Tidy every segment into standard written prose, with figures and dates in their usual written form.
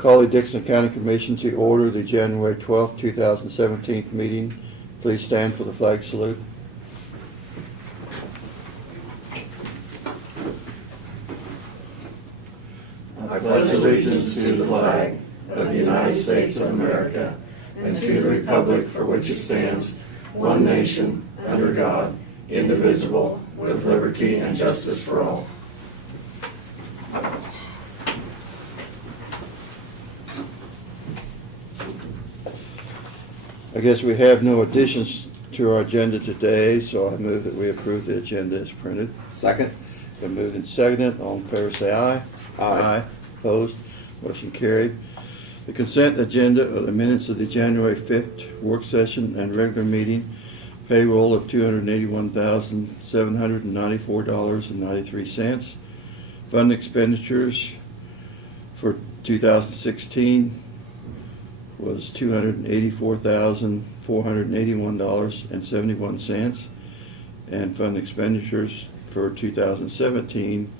call the Dixon County Commission to order the January 12th, 2017 meeting. Please stand for the flag salute. I pledge allegiance to the flag of the United States of America and to the republic for which it stands, one nation, under God, indivisible, with liberty and justice for all. I guess we have no additions to our agenda today, so I move that we approve the agenda as printed. Second. Been moved and seconded. All in favor say aye. Aye. Opposed? Motion carried. The consent agenda are the minutes of the January 5th work session and regular meeting. Payroll of $281,794.93. Fund expenditures for 2016 was $284,481.71. And fund expenditures for 2017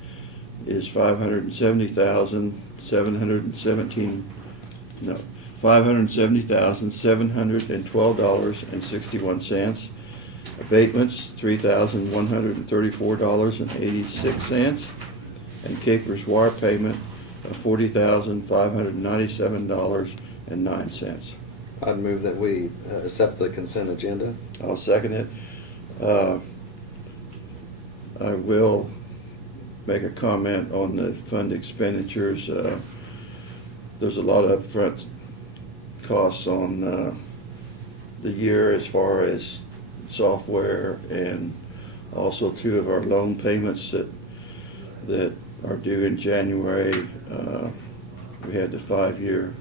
is $570,712.61. Abatements, $3,134.86. And Capers wire payment of $40,597.09. I'd move that we accept the consent agenda. I'll second it. I will make a comment on the fund expenditures. There's a lot of upfront costs on the year as far as software, and also two of our loan payments that are due in January. We had the 5-year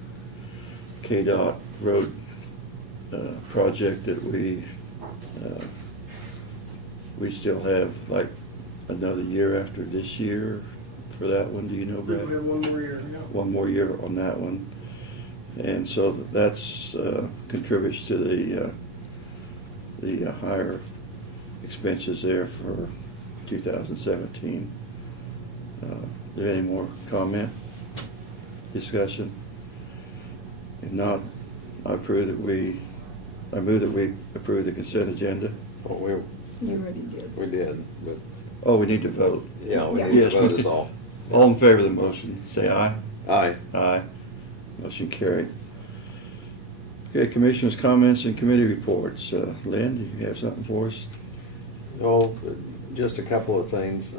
KDOT road project that we still have like another year after this year for that one. Do you know, Brad? We have one more year, yeah. One more year on that one. And so that's contributes to the higher expenses there for 2017. Is there any more comment, discussion? If not, I move that we approve the consent agenda. Well, You already did. we did, but Oh, we need to vote. yeah, we Yeah. need to Yes. vote is all. All in favor of the motion, say aye. Aye. Aye. Motion carried. Okay, commissioners' comments and committee reports. Lynn, do you have something for us? Oh, just a couple of things.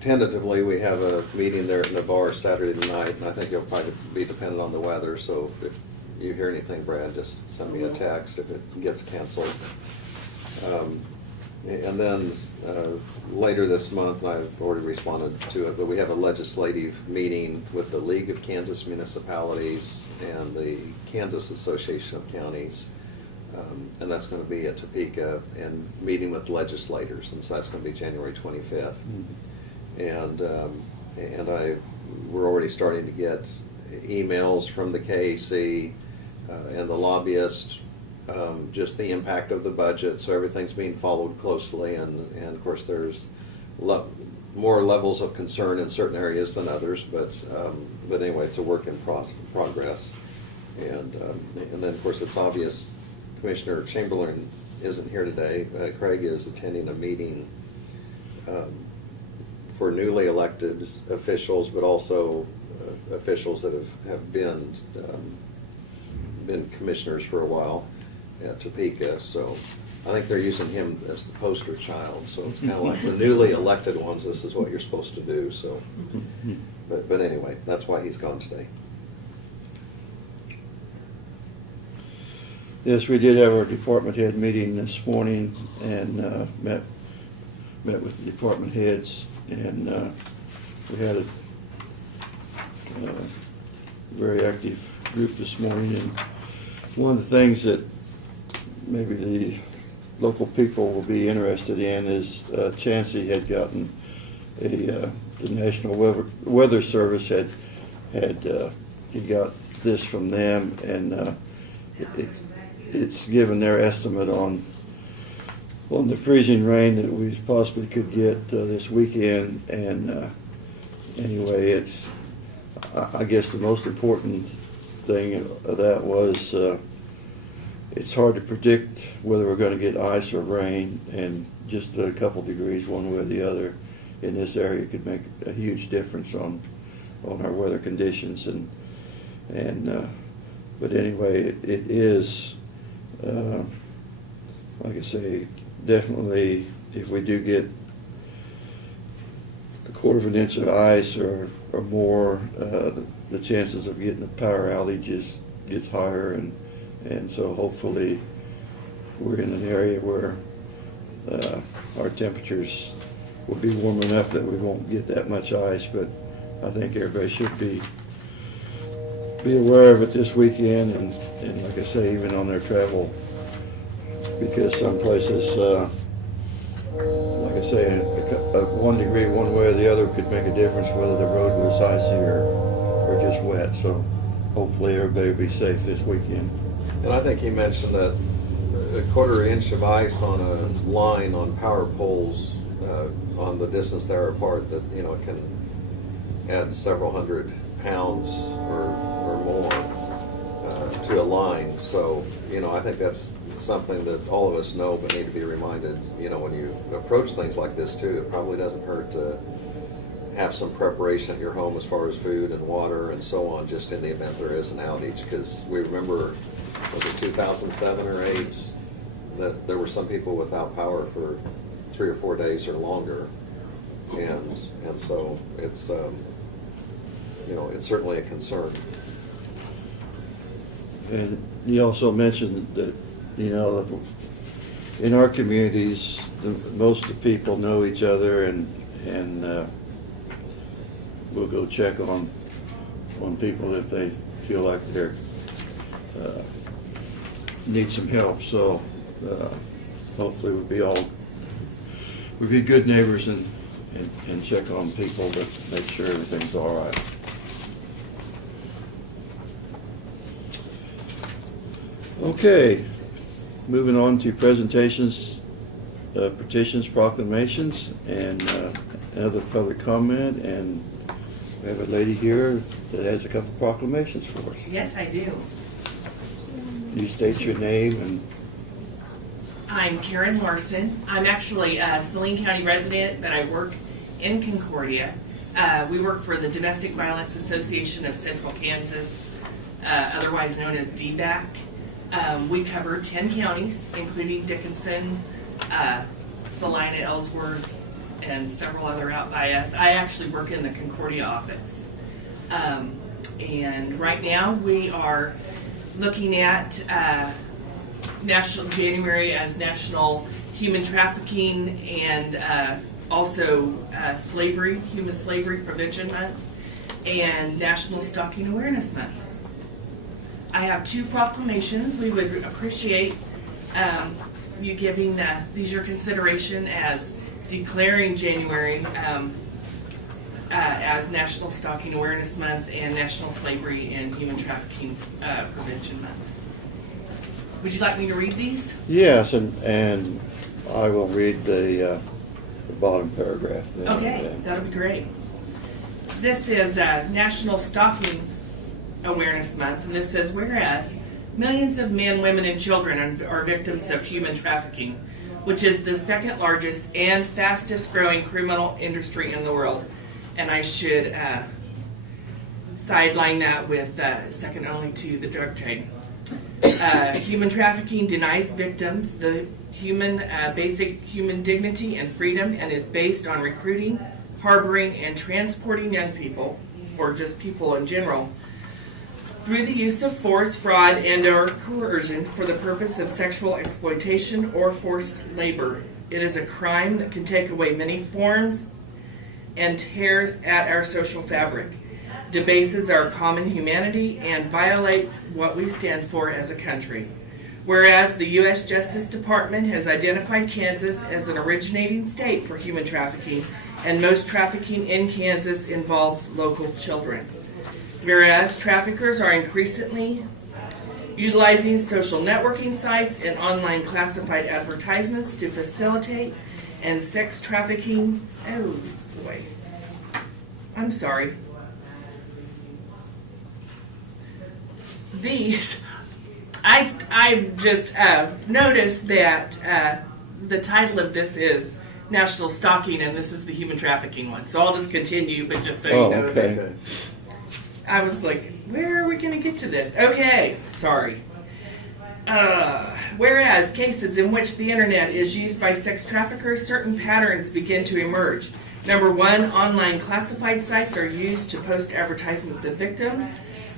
Tentatively, we have a meeting there at Navarre Saturday night, and I think it'll probably be dependent on the weather, so if you hear anything, Brad, just send me a text if it gets canceled. And then later this month, and I've already responded to it, but we have a legislative meeting with the League of Kansas Municipalities and the Kansas Association of Counties. And that's going to be at Topeka and meeting with legislators, and so that's going to be January 25th. And we're already starting to get emails from the KAC and the lobbyists, just the impact of the budget, so everything's being followed closely, and of course there's more levels of concern in certain areas than others, but anyway, it's a work in progress. And then of course it's obvious Commissioner Chamberlain isn't here today. Craig is attending a meeting for newly elected officials, but also officials that have been commissioners for a while at Topeka. So I think they're using him as the poster child. So it's kind of like the newly elected ones, this is what you're supposed to do. So, but anyway, that's why he's gone today. Yes, we did have our department head meeting this morning and met with the department heads, and we had a very active group this morning. And one of the things that maybe the local people will be interested in is Chancey had gotten the National Weather Service he got this from them, and it's given their estimate on the freezing rain that we possibly could get this weekend. And anyway, I guess the most important thing of that was, it's hard to predict whether we're gonna get ice or rain, and just a couple degrees one way or the other in this area could make a huge difference on our weather conditions, but anyway, it is, like I say, definitely, if we do get a quarter of an inch of ice or more, the chances of getting a power outage gets higher, and so hopefully we're in an area where our temperatures will be warm enough that we won't get that much ice, but I think everybody should be aware of it this weekend, and like I say, even on their travel, because some places, like I say, a 1 degree one way or the other could make a difference whether the road was icy or just wet. So hopefully everybody will be safe this weekend. And I think he mentioned that a quarter inch of ice on a line on power poles on the distance they're apart, that, you know, it can add several hundred pounds or more to a line. So, you know, I think that's something that all of us know but need to be reminded, you know, when you approach things like this too. It probably doesn't hurt to have some preparation at your home as far as food and water and so on, just in the event there is an outage, because we remember, was it 2007 or 8, that there were some people without power for 3 or 4 days or longer, and so it's you know, it's certainly a concern. And you also mentioned that, you know, in our communities, most of the people know each other, and we'll go check on people if they feel like they're need some help. So hopefully we'll be good neighbors and check on people to make sure everything's all right. Okay, moving on to presentations, petitions, proclamations, and other public comment. And we have a lady here that has a couple proclamations for us. Yes, I do. You state your name and... I'm Karen Larson. I'm actually a Saline County resident, but I work in Concordia. We work for the Domestic Violence Association of Central Kansas, otherwise known as DVAC. We cover 10 counties, including Dickinson, Salina, Ellsworth, and several other out by us. I actually work in the Concordia office. And right now we are looking at National January as National Human Trafficking and also Slavery, Human Slavery Prevention Month, and National Stalking Awareness Month. I have 2 proclamations. We would appreciate you giving these your consideration as declaring January as National Stalking Awareness Month and National Slavery and Human Trafficking Prevention Month. Would you like me to read these? Yes, and I will read the bottom paragraph then. Okay, that'll be great. This is National Stalking Awareness Month, and this says, whereas millions of men, women, and children are victims of human trafficking, which is the second largest and fastest growing criminal industry in the world. And I should sideline that with second only to the drug trade. Human trafficking denies victims the basic human dignity and freedom, and is based on recruiting, harboring, and transporting young people, or just people in general, through the use of force, fraud, and/or coercion for the purpose of sexual exploitation or forced labor. It is a crime that can take away many forms and tears at our social fabric, debases our common humanity, and violates what we stand for as a country. Whereas the U.S. Justice Department has identified Kansas as an originating state for human trafficking, and most trafficking in Kansas involves local children. Whereas traffickers are increasingly utilizing social networking sites and online classified advertisements to facilitate and sex trafficking. Oh boy. I'm sorry. these, I just noticed that the title of this is National Stalking, and this is the human trafficking one. So I'll just continue, but just so you Oh, know. okay. Okay. I was like, where are we going to get to this? Okay, sorry. Whereas cases in which the internet is used by sex traffickers, certain patterns begin to emerge. Number one, online classified sites are used to post advertisements of victims.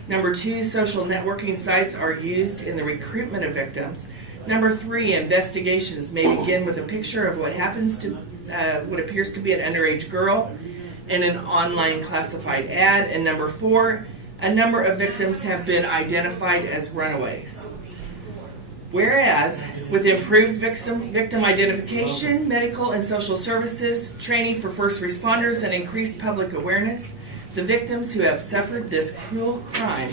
Number two, social networking sites are used in the recruitment of victims. Number three, investigations may begin with a picture of what happens to what appears to be an underage girl in an online classified ad. And number four, a number of victims have been identified as runaways. Whereas, with improved victim identification, medical and social services, training for first responders, and increased public awareness, the victims who have suffered this cruel crime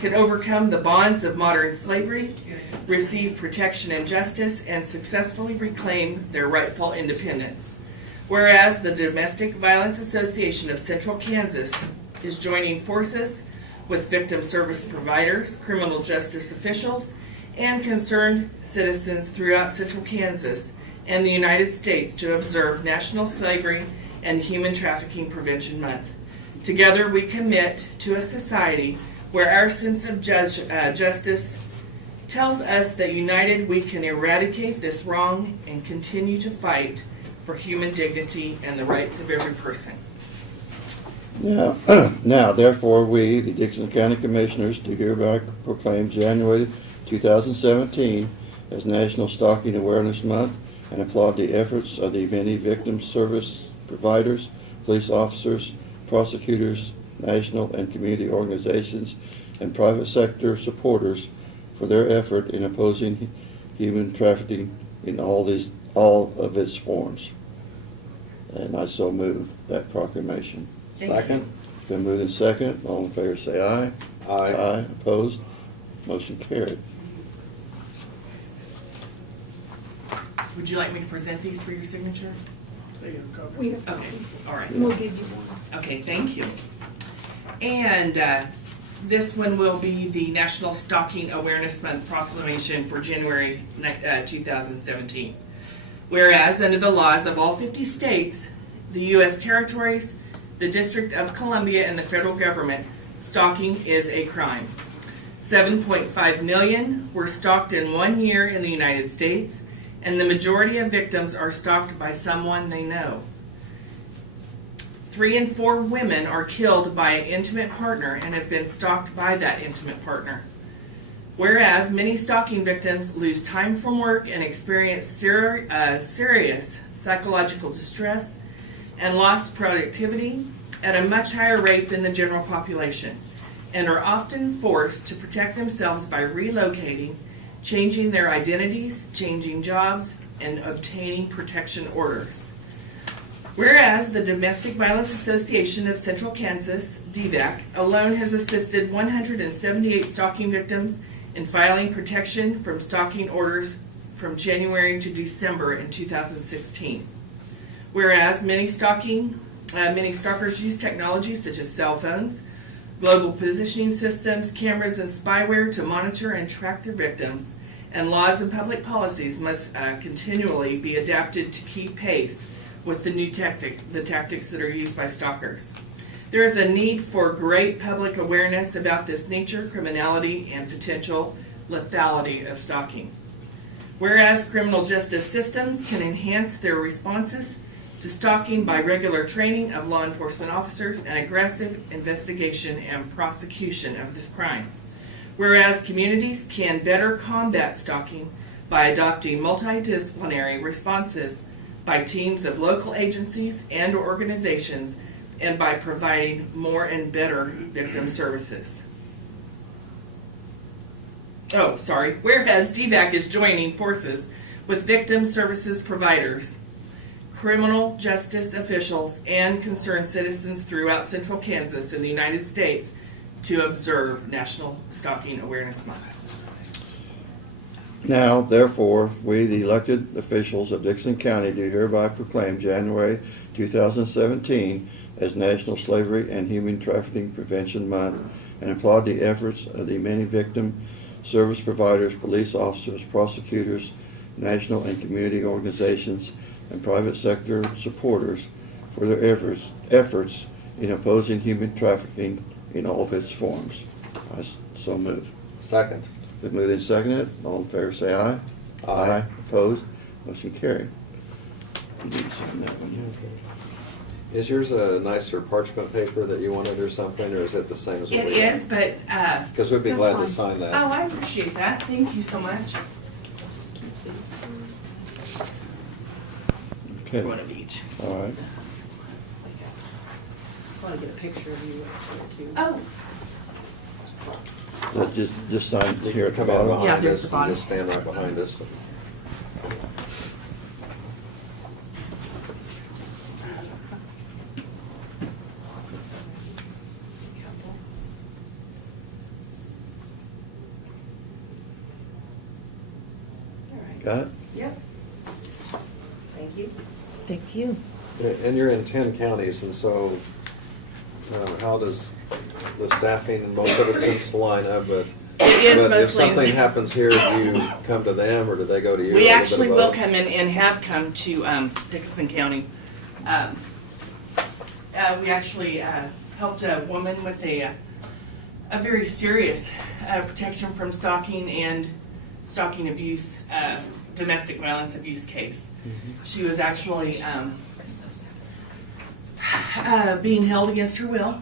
can overcome the bonds of modern slavery, receive protection and justice, and successfully reclaim their rightful independence. Whereas the Domestic Violence Association of Central Kansas is joining forces with victim service providers, criminal justice officials, and concerned citizens throughout Central Kansas and the United States to observe National Slavery and Human Trafficking Prevention Month. Together we commit to a society where our sense of justice tells us that united we can eradicate this wrong and continue to fight for human dignity and the rights of every person. Now, therefore, we, the Dixon County Commissioners, do hereby proclaim January 2017 as National Stalking Awareness Month and applaud the efforts of the many victim service providers, police officers, prosecutors, national and community organizations, and private sector supporters for their effort in opposing human trafficking in all of its forms. And I so move that proclamation. Thank Second? Been moved in second. All in favor say aye. Aye. Opposed? Motion carried. Would you like me to present these for your signatures? We have Okay, copies. all right. We'll give you one. Okay, thank you. And this one will be the National Stalking Awareness Month proclamation for January 2017. Whereas, under the laws of all 50 states, the U.S. territories, the District of Columbia, and the federal government, stalking is a crime. 7.5 million were stalked in 1 year in the United States, and the majority of victims are stalked by someone they know. 3 in 4 women are killed by an intimate partner and have been stalked by that intimate partner. Whereas many stalking victims lose time from work and experience serious psychological distress and lost productivity at a much higher rate than the general population, and are often forced to protect themselves by relocating, changing their identities, changing jobs, and obtaining protection orders. Whereas the Domestic Violence Association of Central Kansas, DVAC, alone has assisted 178 stalking victims in filing protection from stalking orders from January to December in 2016. Whereas many stalkers use technology such as cell phones, global positioning systems, cameras, and spyware to monitor and track their victims, and laws and public policies must continually be adapted to keep pace with the tactics that are used by stalkers. There is a need for great public awareness about this nature, criminality, and potential lethality of stalking. Whereas criminal justice systems can enhance their responses to stalking by regular training of law enforcement officers and aggressive investigation and prosecution of this crime. Whereas communities can better combat stalking by adopting multidisciplinary responses by teams of local agencies and organizations, and by providing more and better victim services. Whereas DVAC is joining forces with victim services providers, criminal justice officials, and concerned citizens throughout Central Kansas in the United States to observe National Stalking Awareness Month. Now, therefore, we, the elected officials of Dixon County, do hereby proclaim January 2017 as National Slavery and Human Trafficking Prevention Month and applaud the efforts of the many victim service providers, police officers, prosecutors, national and community organizations, and private sector supporters for their efforts in opposing human trafficking in all of its forms. I so move. Second. Been moved and seconded. All in favor say aye. Aye. Opposed? Motion carried. You need to sign that one. Is yours a nicer parchment paper that you wanted or something, or is it the same as what It we have? is, but, Because we'd be That's glad fine. to sign that. oh, I appreciate that. Thank you so much. Just keep these. Okay. One of each. All right. I want to get a picture of you up here too. Oh, Just sign You here can at the come in bottom. Yeah, behind there's us the and bottom. just stand right behind us. All right. Got it? Yep. Thank you. thank you. And you're in 10 counties, and so how does the staffing, most of it's in Salina, but It is but if mostly- something happens here, do you come to them, or do they go to you? We A little bit actually of will both? come in and have come to Dickinson County. We actually helped a woman with a very serious protection from stalking and stalking abuse, domestic violence abuse case. She was actually being held against her will.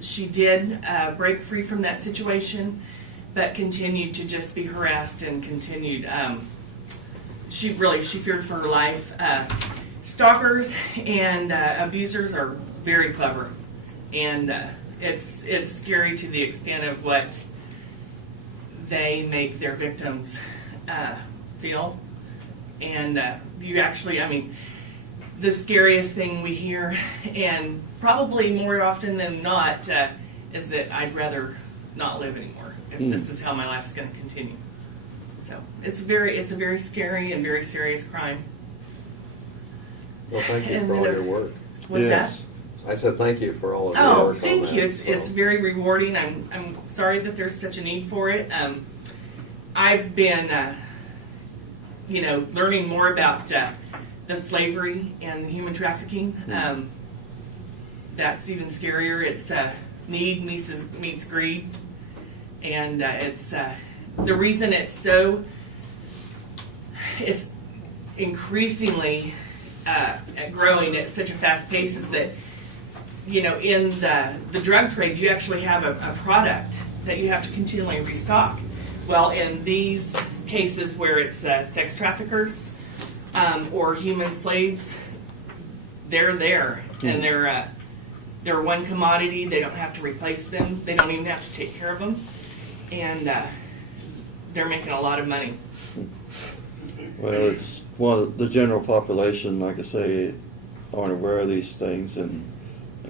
She did break free from that situation, but continued to just be harassed and continued. She feared for her life. Stalkers and abusers are very clever, and it's scary to the extent of what they make their victims feel. And you actually, I mean, the scariest thing we hear, and probably more often than not, is that I'd rather not live anymore if this is how my life's going to continue. So it's a very scary and very serious crime. Well, thank you And for all then- your work. What's Yes. I said thank you for all of your Oh, work on thank that, you. It's so. very rewarding. I'm sorry that there's such a need for it. I've been, learning more about the slavery and human trafficking. That's even scarier. It's need meets greed, and it's the reason it's increasingly growing at such a fast pace is that, in the drug trade, you actually have a product that you have to continually restock. Well, in these cases where it's sex traffickers or human slaves, they're there, and they're one commodity. They don't have to replace them. They don't even have to take care of them, and they're making a lot of money. Well, it's the general population, like I say, aren't aware of these things, and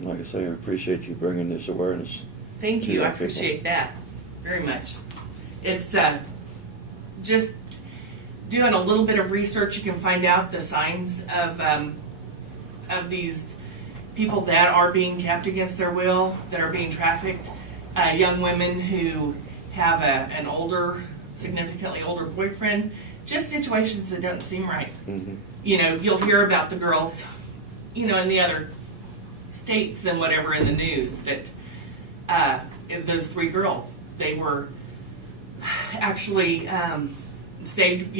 like I say, I appreciate you bringing this awareness. Thank to you. I our people. appreciate that very much. It's just doing a little bit of research. You can find out the signs of these people that are being kept against their will, that are being trafficked. Young women who have an significantly older boyfriend. Just situations that don't seem right. Mhm. You'll hear about the girls, in the other states and whatever in the news that those 3 girls, they were actually saved,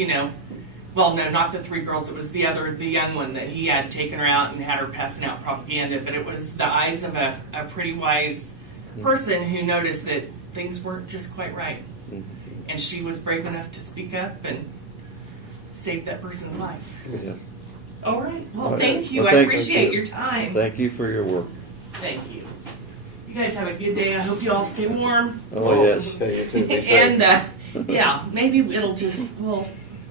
well, no, not the 3 girls, it was the young one that he had taken her out and had her passing out propaganda, but it was the eyes of a pretty wise person who noticed that things weren't just quite right. Mhm. And she was brave enough to speak up and save that person's life. Yeah. All right. Well, All right. thank you. Well, I thank appreciate you. your time. Thank you for your work. Thank you. You guys have a good day. I hope you all stay warm. Oh, yes. Okay, you too. Be safe. And yeah, maybe it'll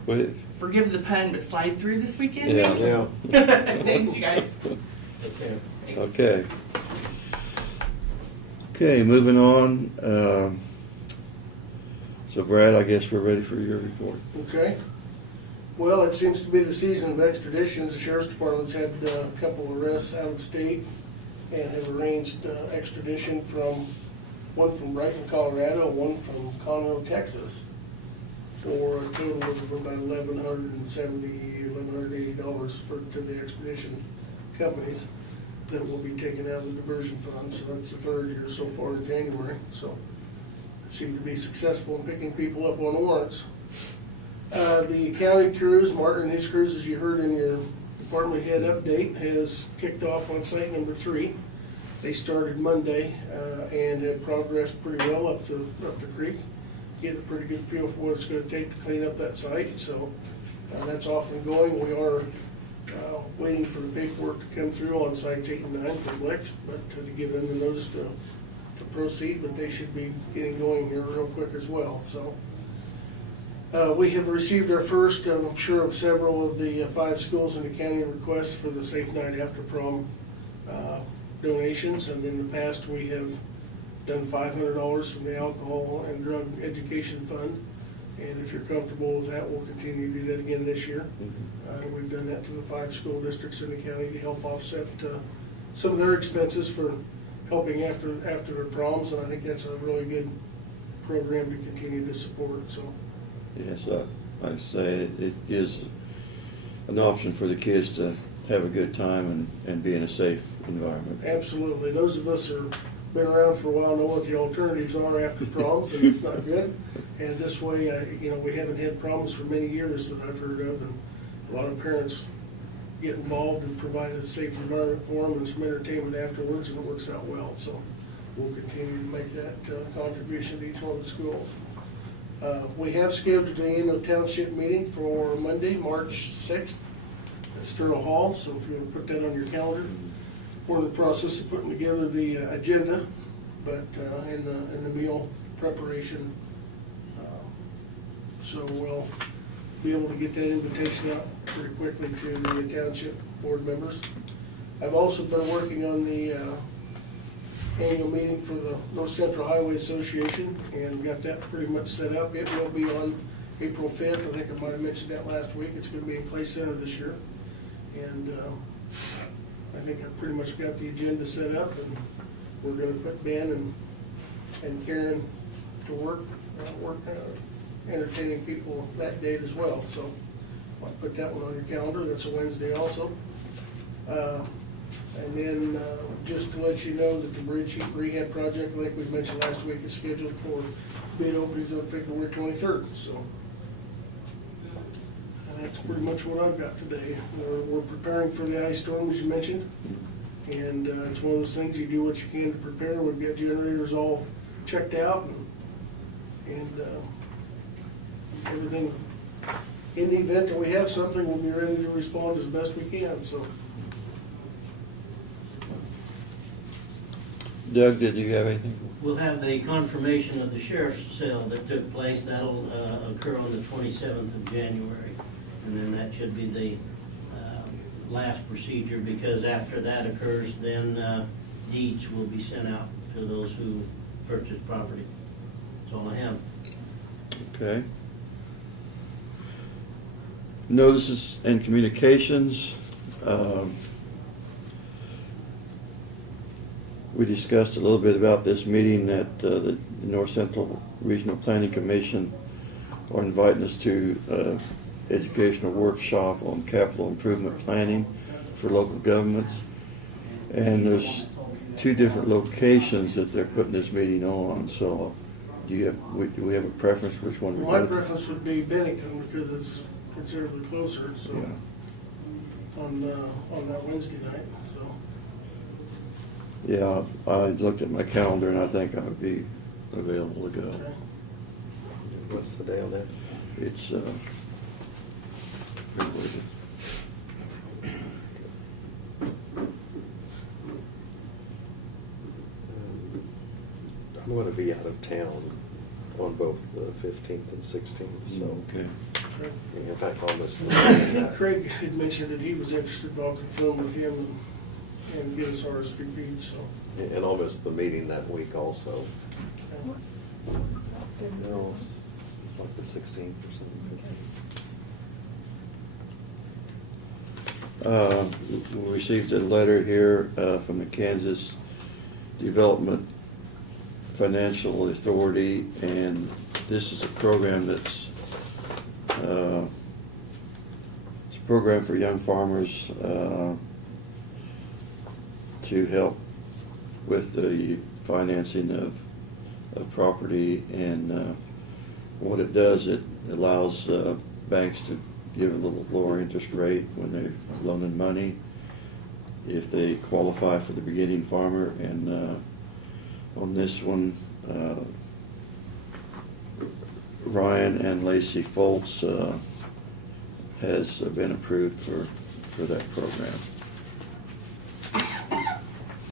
Wait, forgive the pun, but slide through this weekend. Yeah. maybe? Yeah. Thanks, you guys. Thanks. Okay. Okay, moving on. So Brad, I guess we're ready for your report. Okay. Well, it seems to be the season of extraditions. The sheriff's department's had a couple arrests out of state and have arranged extradition one from Brighton, Colorado, and one from Conroe, Texas, for a total of about $1,180 to the extradition companies that will be taken out of the diversion fund. So that's the third year so far in January. So it seemed to be successful in picking people up on warrants. The county crews, Martin and his crews, as you heard in your department head update, has kicked off on site number 3. They started Monday and have progressed pretty well up the creek. Get a pretty good feel for what it's going to take to clean up that site. So that's off and going. We are waiting for the paperwork to come through on sites 8 and 9 from Lex, but to give them the notice to proceed. But they should be getting going here real quick as well. So. We have received our first, I'm sure, of several of the 5 schools in the county requests for the Safe Night After Prom donations, and in the past we have done $500 from the Alcohol and Drug Education Fund, and if you're comfortable with that, we'll continue to do that again this year. We've done that to the 5 school districts in the county to help offset some of their expenses for helping after their proms, and I think that's a really good program to continue to support. So. Yes, like I say, it is an option for the kids to have a good time and be in a safe environment. Absolutely. Those of us who have been around for a while know what the alternatives are after proms, and it's not good. And this way, we haven't had proms for many years that I've heard of, and a lot of parents get involved and provide a safe environment for them and some entertainment afterwards, and it works out well. So we'll continue to make that contribution to each one of the schools. We have scheduled the annual township meeting for Monday, March 6th at Sterling Hall, so if you want to put that on your calendar. We're in the process of putting together the agenda, but in the meal preparation. So we'll be able to get that invitation out pretty quickly to the township board members. I've also been working on the annual meeting for the North Central Highway Association and got that pretty much set up. It will be on April 5th. I think I might have mentioned that last week. It's going to be in Clay Center this year. And I think I've pretty much got the agenda set up, and we're going to put Ben and Karen to work entertaining people that date as well. So I'll put that one on your calendar. That's a Wednesday also. And then just to let you know that the bridge heat rehab project, like we mentioned last week, is scheduled for bid openings on February 23rd. So and that's pretty much what I've got today. We're preparing for the ice storm, as you mentioned, and it's one of those things, you do what you can to prepare. We've got generators all checked out, and everything. In the event that we have something, we'll be ready to respond as best we can. So. Doug, did you have anything? We'll have the confirmation of the sheriff's sale that took place. That'll occur on the 27th of January. And then that should be the last procedure, because after that occurs, then deeds will be sent out to those who purchased property. That's all I have. Okay. Notices and communications. We discussed a little bit about this meeting that the North Central Regional Planning Commission are inviting us to educational workshop on capital improvement planning for local governments. And there's 2 different locations that they're putting this meeting on. So do we have a preference for which one we're My going to? preference would be Bennington, because it's considerably closer. So Yeah. on that Wednesday night. So. Yeah, I looked at my calendar and I think I would be available to go. Okay. What's the day on that? It's February I'm going to be out of town on both the 15th and 16th, so okay. Okay. in fact, almost. I think Craig had mentioned that he was interested, but I'll confirm with him and get us RSVP'd, so. And almost the meeting that week also. Okay. No, it's like the 16th or something. We received a letter here from the Kansas Development Financial Authority, and this is a program that's it's a program for young farmers to help with the financing of property, and what it does, it allows banks to give a little lower interest rate when they're loaning money if they qualify for the beginning farmer. And on this one, Ryan and Lacey Foltz has been approved for that program.